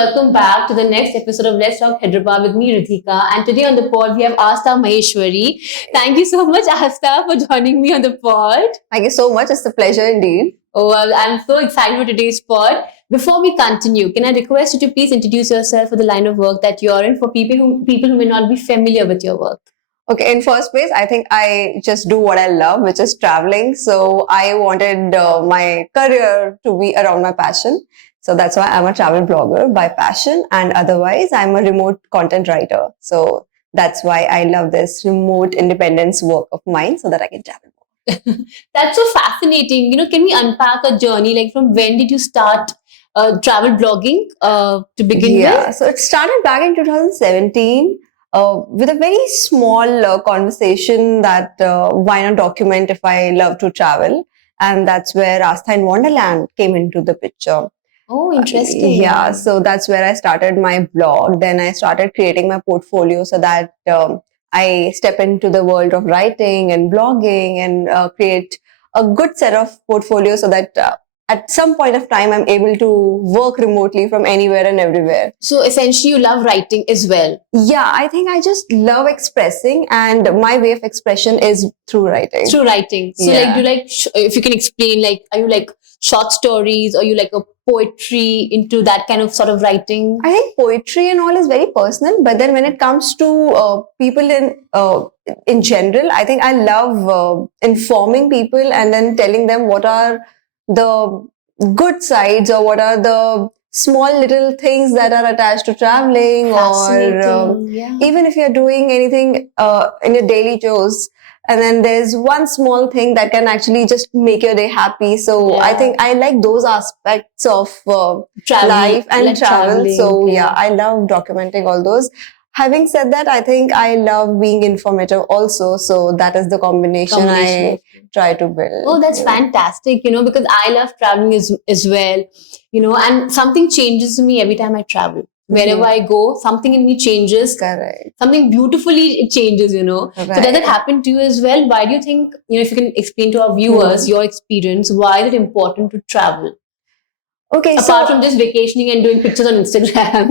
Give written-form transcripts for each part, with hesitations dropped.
welcome back to the next episode of Let's Talk Hyderabad with me, Ritika. And today on the pod, we have Aastha Maheshwari. Thank you so much, Aastha, for joining me on the pod. Thank you so much. It's a pleasure indeed. Oh, well, I'm so excited for today's pod. Before we continue, can I request you to please introduce yourself for the line of work that you're in for people who may not be familiar with your work? Okay, in first place, I think I just do what I love, which is traveling. So I wanted my career to be around my passion. So that's why I'm a travel blogger by passion, and otherwise I'm a remote content writer. So that's why I love this remote independence work of mine so that I can travel more. That's so fascinating. Can we unpack a journey? Like, from when did you start travel blogging to begin with? Yeah, so it started back in 2017 with a very small conversation that why not document if I love to travel? And that's where Aastha in Wonderland came into the picture. Oh, interesting. Yeah, so that's where I started my blog. Then I started creating my portfolio so that I step into the world of writing and blogging and create a good set of portfolio so that at some point of time I'm able to work remotely from anywhere and everywhere. So essentially you love writing as well. Yeah, I think I just love expressing, and my way of expression is through writing. Through writing. So Yeah. like, do you like, if you can explain, like, are you like short stories, or you like a poetry into that kind of sort of writing? I think poetry and all is very personal, but then when it comes to people in general, I think I love informing people and then telling them what are the good sides or what are the small little things that are attached to traveling, or Yeah. even if you're doing anything in your daily chores, and then there's one small thing that can actually just make your day happy. So Yeah. I think I like those aspects of Travel, life and like travel. traveling, So yeah. yeah, I love documenting all those. Having said that, I think I love being informative also. So that is the combination I try to build. Oh, that's Yeah. fantastic, because I love traveling as well, and something changes in me every time I travel. Wherever I go, something in me changes. Correct. Something beautifully it changes, So does Right. it happen to you as well? Why do you think, if you can explain to our viewers your experience, why is it important to travel? Okay, Apart from just vacationing and doing pictures on Instagram.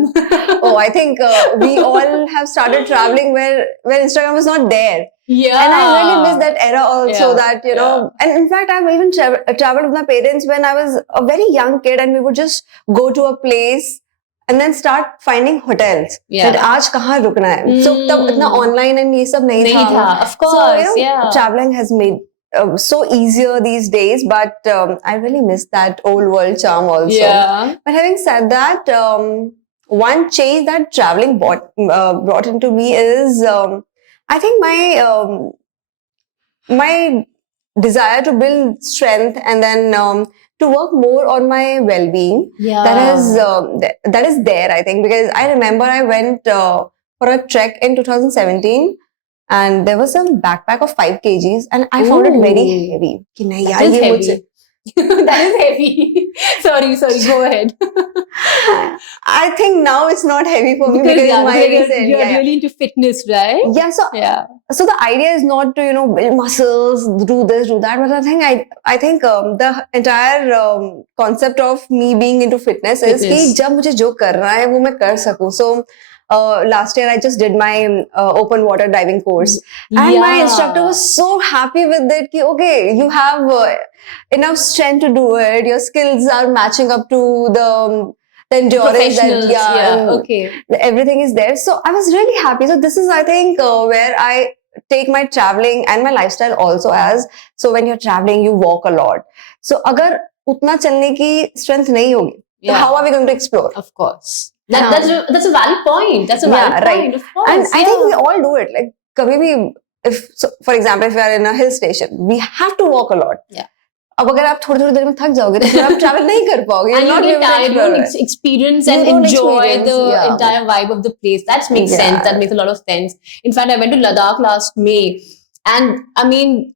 oh, I think we all have started traveling where Instagram was not there. Yeah. And I really miss that era also, Yeah, that, and in fact, I've even traveled with my parents when I was a very young kid, and we would just go to a place and then start finding hotels. Yeah. That आज कहाँ रुकना है. So तब इतना online and ये सब नहीं नहीं था. था, of So, course, yeah. traveling has made so easier these days, but I really miss that old world charm also. Yeah. But having said that, one change that traveling brought into me is, I think my desire to build strength and then to work more on my well-being. Yeah. That is there, I think, because I remember I went for a trek in 2017. And there was a backpack of 5 kgs, and I found it very heavy. कि नहीं That यार, is ये heavy. मुझसे- That is heavy. Sorry, go ahead. I think now it's not heavy for me because yeah, my because recent, you're really into fitness, right? yeah. Yeah. So the idea is not to build muscles, do this, do that, but I think the entire concept of me being into fitness is कि जब मुझे जो करना है वो मैं कर सकूं. So last year I just did my open water diving course, and my instructor was so happy with it कि okay, you have enough strength to do it, your skills are matching up to the endurance that, okay, everything is there. So I was really happy. So this is, I think, where I take my traveling and my lifestyle also as. So when you're traveling, you walk a lot. So अगर उतना चलने की strength नहीं होगी, so how are we going to explore? Of course. That's a valid point. That's a valid point, of course. And I think we all do it. Like, कभी भी, for example, if we are in a hill station, we have to walk a lot. Yeah. अब अगर आप थोड़ी देर में थक जाओगे तो फिर आप travel नहीं कर पाओगे. And you don't experience and enjoy the entire vibe of the place. That makes sense. That makes a lot of sense. In fact, I went to Ladakh last May. And I mean,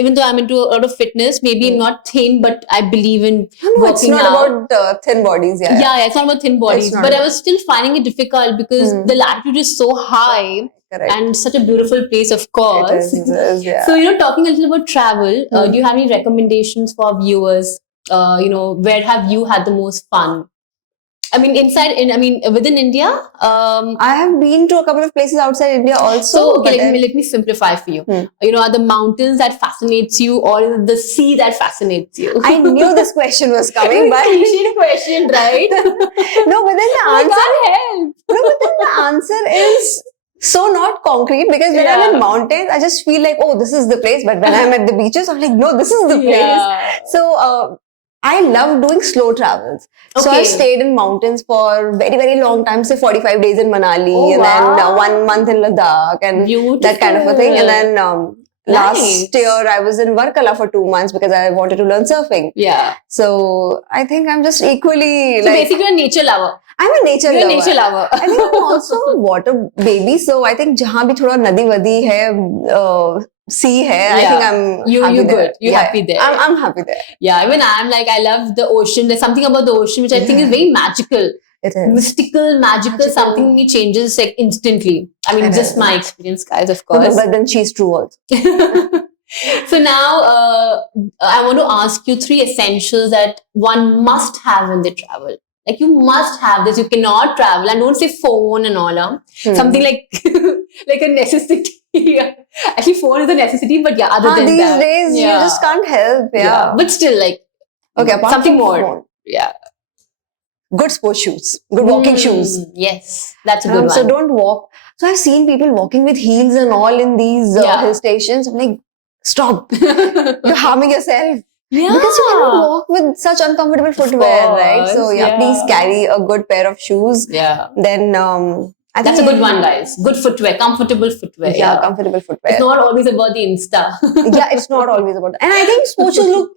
even though I'm into a lot of fitness, maybe I'm not thin, but I believe in working it's not out. about thin bodies. Yeah, it's not about thin bodies. But I was still finding it difficult because the latitude is so high. Correct. And such a beautiful place, of course. It is, yeah. So, talking a little about travel, do you have any recommendations for viewers? Where have you had the most fun? I mean, within India. I have been to a couple of places outside India also. So, okay, let me simplify for you. Are the mountains that fascinates you, or the sea that fascinates you? I knew this question was coming, but cliche question, right? No, but then the answer. I can't help. No, but then the answer is so not concrete, because when I'm in mountains, I just feel like, oh, this is the place. But when I'm at the beaches, I'm like, no, this is the place. So I love doing slow travels. So I've stayed in mountains for very, very long time, say 45 days in Manali, and then 1 month in Ladakh, and that kind of a thing. And then last year I was in Varkala for 2 months because I wanted to learn surfing. Yeah. So I think I'm just equally so basically a nature lover. I'm a nature You're lover. A nature lover. I think I'm also a water baby. So I think jahan bhi thoda nadi wadi hai, sea hai, I think I'm happy you're there. Good. You're happy there. I'm happy there. Yeah, even I'm like, I love the ocean. There's something about the ocean which I think is very magical. It is. Mystical, magical. Something in me changes like instantly. I mean, just my experience, guys, of course. But then she's true also. So now, I want to ask you 3 essentials that one must have when they travel. Like, you must have this. You cannot travel. And don't say phone and all. Something like like a necessity. Actually, phone is a necessity, but other than these that. These days, you just can't help. Yeah. But still, like, something more. Phone. Yeah. Good sports shoes. Good walking shoes. Yes. That's a good one. So don't walk. So I've seen people walking with heels and all in these hill stations. I'm like, stop. You're harming yourself. Yeah. Because you cannot walk with such uncomfortable footwear, right? So please carry a good pair of shoes. Yeah. Then I think that's a good one, guys. Good footwear, comfortable footwear. Yeah, comfortable footwear. It's not always about the Insta. It's not always about that. And I think sports shoes look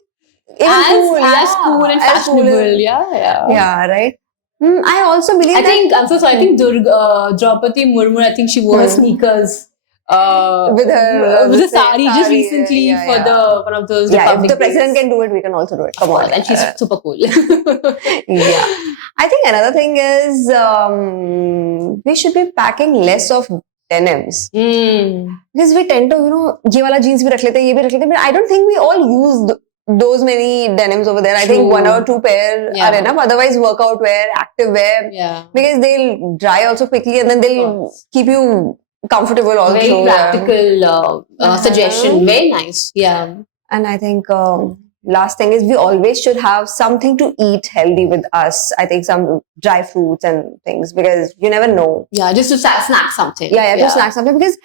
as cool and fashionable. Yeah, right. I also believe I'm so sorry. I think Draupadi Murmu, I think she wore her sneakers. With the sari just recently for the one of those. Yeah, if the president can do it, we can also do it. Come on, and she's super cool. I think another thing is we should be packing less of denims because we tend to ye wala jeans bhi rakh lete, ye bhi rakh lete, but I don't think we all use those many denims over there. I think 1 or 2 pair are enough. Otherwise, workout wear, active wear, because they'll dry also quickly and then they'll keep you comfortable also. Very practical suggestion. Very nice. Yeah. And I think last thing is we always should have something to eat healthy with us. I think some dry fruits and things, because you never know. Yeah, just to snack something. To snack something, because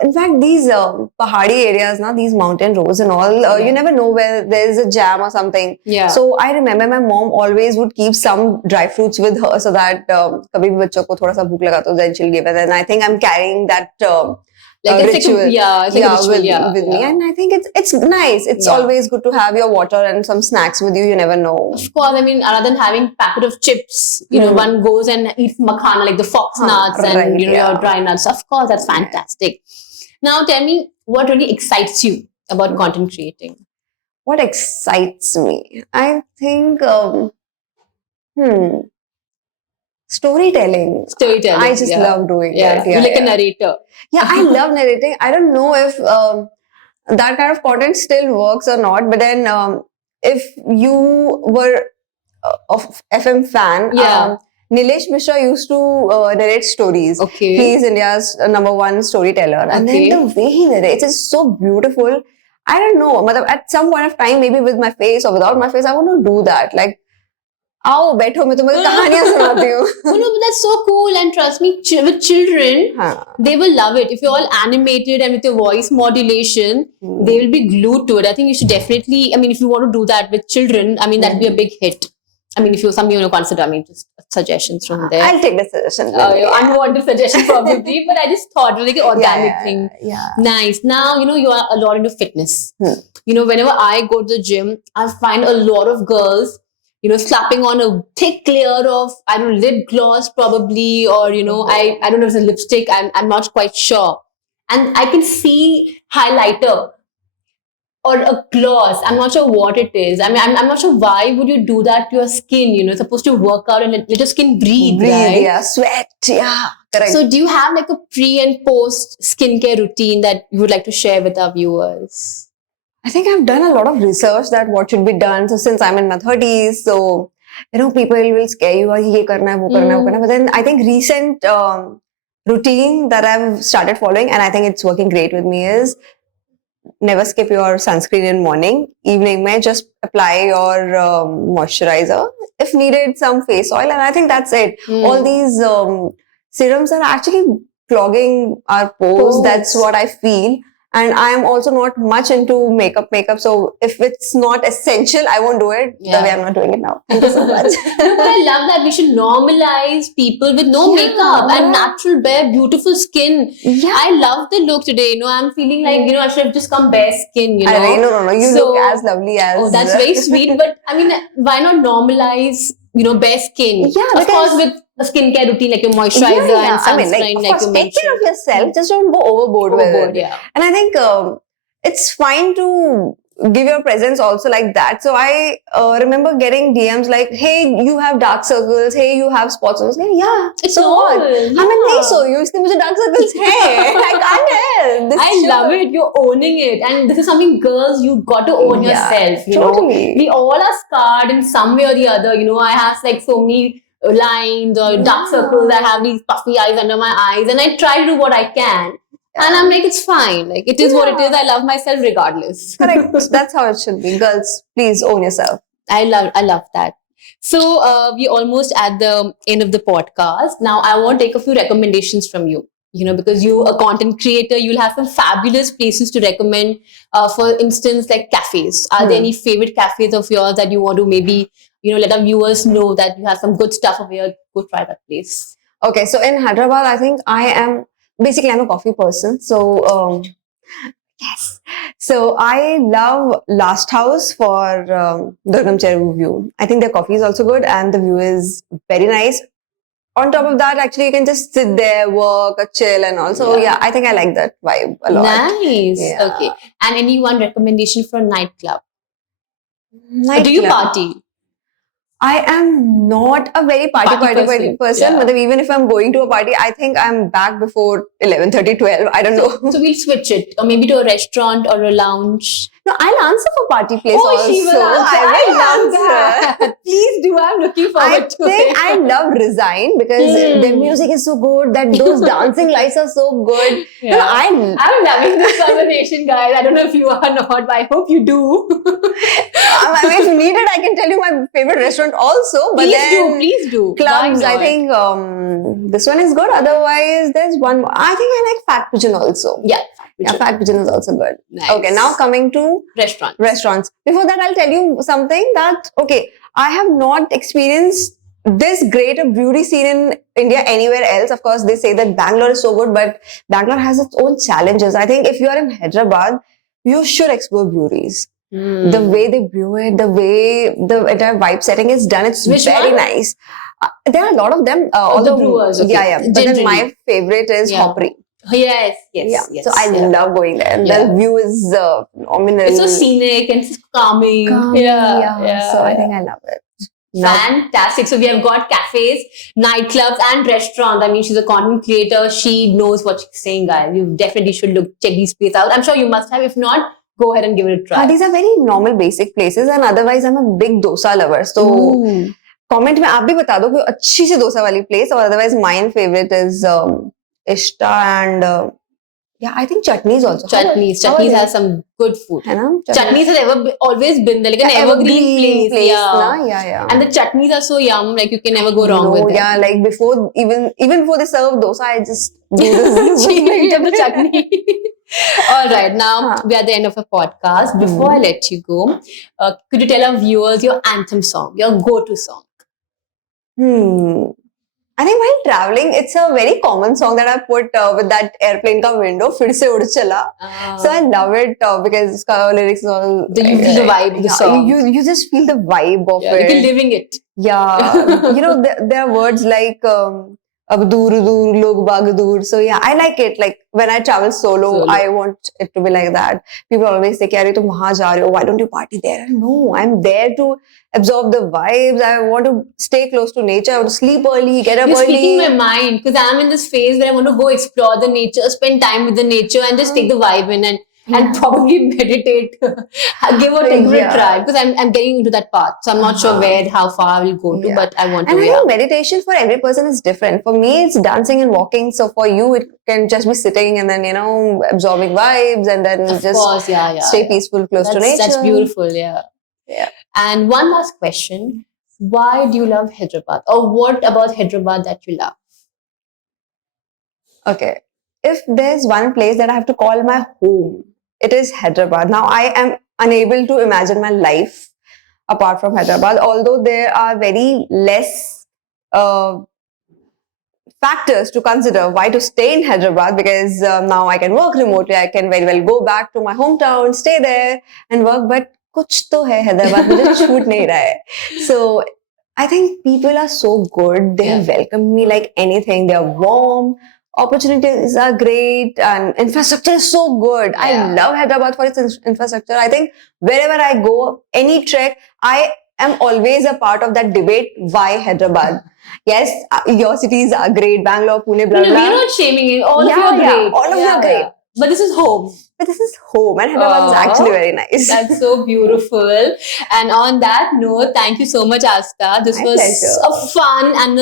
in fact these pahadi areas, these mountain roads and all, you never know where there is a jam or something. Yeah. So I remember my mom always would keep some dry fruits with her so that kabhi bhi bachcho ko thoda sa bhook laga to then she'll give it. And I think I'm carrying that ritual, with me, and I think it's nice. It's always good to have your water and some snacks with you. You never know. Of course, I mean, rather than having packet of chips, one goes and eats makhana like the fox nuts and your dry nuts. Of course, that's fantastic. Now, tell me, what really excites you about content creating? What excites me? I think storytelling. I just love doing it. You're like a narrator. Yeah, I love narrating. I don't know if that kind of content still works or not, but then if you were a FM fan, Nilesh Mishra used to narrate stories. Okay. He is India's #1 storyteller. And then the way he narrates is so beautiful. I don't know. At some point of time, maybe with my face or without my face, I want to do that. Like, आओ बैठो मैं तुम्हें कहानियां सुनाती हूँ. No, but that's so cool, and trust me, with children, they will love it. If you're all animated and with your voice modulation, they will be glued to it. I think you should definitely, I mean, if you want to do that with children, I mean, that'd be a big hit. I mean, if you're something you want to consider, I mean, just suggestions from there. I'll take the suggestion. Unwanted suggestion probably, but I just thought like an organic thing. Yeah. Nice. Now, you are a lot into fitness. Whenever I go to the gym, I find a lot of girls, slapping on a thick layer of, I don't know, lip gloss probably, or, I don't know if it's a lipstick. I'm not quite sure. And I can see highlighter or a gloss. I'm not sure what it is. I mean, I'm not sure why would you do that to your skin. It's supposed to work out and let your skin breathe, right? Yeah, sweat. Yeah, correct. So do you have like a pre and post skincare routine that you would like to share with our viewers? I think I've done a lot of research that what should be done. So since I'm in my 30s, so people will scare you, ye karna hai, wo karna hai, wo karna hai. But then I think recent routine that I've started following, and I think it's working great with me, is never skip your sunscreen in morning. Evening mein just apply your moisturizer. If needed, some face oil, and I think that's it. All these serums are actually clogging our pores. That's what I feel. And I am also not much into makeup. So if it's not essential, I won't do it. The way I'm not doing it now. Thank you so much. But I love that we should normalize people with no makeup and natural, bare, beautiful skin. Yeah. I love the look today. I'm feeling like, I should have just come bare skin, No. You look as lovely as... Oh, that's very sweet. But I mean, why not normalize, bare skin? Yeah, of course, with a skincare routine like your moisturizer and sunscreen, of course, take care of yourself. Just don't go overboard with it. Yeah. And I think it's fine to give your presence also like that. So I remember getting DMs like, hey, you have dark circles. Hey, you have spots. I was like, yeah, it's so normal. What? Yeah. I mean, hey, so you have dark circles. Hey, I can't help. I love it. You're owning it. And this is something, girls, you got to own yourself. Totally. We all are scarred in some way or the other. I have like so many lines or dark circles. I have these puffy eyes under my eyes, and I try to do what I can. And I'm like, it's fine. Like, it is what it is. I love myself regardless. Correct. That's how it should be. Girls, please own yourself. I love that. So we're almost at the end of the podcast. Now I want to take a few recommendations from you. Because you're a content creator, you'll have some fabulous places to recommend. For instance, like cafes. Are there any favorite cafes of yours that you want to maybe, let our viewers know that you have some good stuff over here? Go try that place. Okay, so in Hyderabad, I think I'm a coffee person. So, yes. So I love Last House for Durgam Cheru view. I think their coffee is also good and the view is very nice. On top of that, actually, you can just sit there, work, chill, and also, I think I like that vibe a lot. Nice. Yeah. Okay. And any one recommendation for a nightclub? Do you party? I am not a very party person. But even if I'm going to a party, I think I'm back before 11:30, 12. I don't know. So we'll switch it, or maybe to a restaurant or a lounge. No, I'll answer for party place also. She will answer. I will answer. Please do. I'm looking forward to it. I love Resign because their music is so good. Those dancing lights are so good. Yeah. I'm loving this conversation, guys. I don't know if you are not, but I hope you do. If needed, I can tell you my favorite restaurant also. But Please do. Clubs, I think this one is good. Otherwise, there's one more. I think I like Fat Pigeon also. Yeah. Fat Pigeon is also good. Nice. Okay, now coming to restaurants. Before that, I'll tell you something that, I have not experienced this great a brewery scene in India anywhere else. Of course, they say that Bangalore is so good, but Bangalore has its own challenges. I think if you are in Hyderabad, you should explore breweries. The way they brew it, the way the entire vibe setting is done, it's very nice. There are a lot of them. All the brewers. Okay. Yeah. But then my favorite is Hoppery. Yes. So I love going there. The view is phenomenal. It's so scenic and it's calming. So I think I love it. Fantastic. So we have got cafes, nightclubs, and restaurants. I mean, she's a content creator. She knows what she's saying, guys. You definitely should check these places out. I'm sure you must have. If not, go ahead and give it a try. These are very normal, basic places, and otherwise, I'm a big dosa lover. So, comment में आप भी बता दो कोई अच्छी सी डोसा वाली place. Or otherwise, my favorite is Ishta and I think Chutneys also. Chutneys has some good food. Chutneys has always been there, like an evergreen place. Yeah. And the chutneys are so yum, like you can never go wrong with them. Yeah, like even before they serve dosa, I just do this. the chutney. All right, now we are at the end of the podcast. Before I let you go, could you tell our viewers your anthem song, your go-to song? I think while traveling, it's a very common song that I put with that airplane ka window, Fir se ud chala. So I love it because the lyrics is all... You feel the vibe of the song. You just feel the vibe of it. You're living it. Yeah. There are words like... Ab dur dur log bag dur. So I like it. Like when I travel solo, I want it to be like that. People always say, "Kyare, tum wahan ja rahe ho. Why don't you party there?" No, I'm there to absorb the vibes. I want to stay close to nature. I want to sleep early, get up early. You're speaking my mind because I'm in this phase where I want to go explore the nature, spend time with the nature, and just take the vibe in. And and probably meditate, give a try, because I'm getting into that path. So I'm not sure how far I will go to, but I want to. And I think meditation for every person is different. For me, it's dancing and walking. So for you, it can just be sitting and then, absorbing vibes and then stay peaceful, close to nature. That's beautiful, yeah. And one last question. Why do you love Hyderabad? Or what about Hyderabad that you love? Okay. If there's one place that I have to call my home, it is Hyderabad. Now, I am unable to imagine my life apart from Hyderabad, although there are very less factors to consider why to stay in Hyderabad, because now I can work remotely. I can very well go back to my hometown, stay there and work, but kuch to hai Hyderabad, mujhe choot nahi raha hai. So I think people are so good. They have welcomed me like anything. They are warm. Opportunities are great and infrastructure is so good. I love Hyderabad for its infrastructure. I think wherever I go, any trek, I am always a part of that debate. Why Hyderabad? Yes, your cities are great. Bangalore, Pune, blah, blah. We're not shaming you. All of you are great. All of you are great. But this is home. And Hyderabad is actually very nice. That's so beautiful. And on that note, thank you so much, Aastha. This was a fun and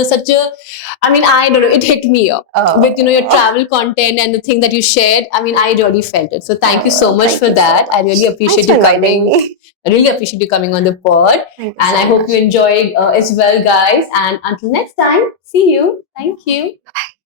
I don't know, it hit me up with, your travel content and the thing that you shared. I really felt it. So thank you so much for that. I really appreciate you coming. I really appreciate you coming on the pod. And I hope you enjoyed as well, guys. And until next time, see you. Thank you. Bye.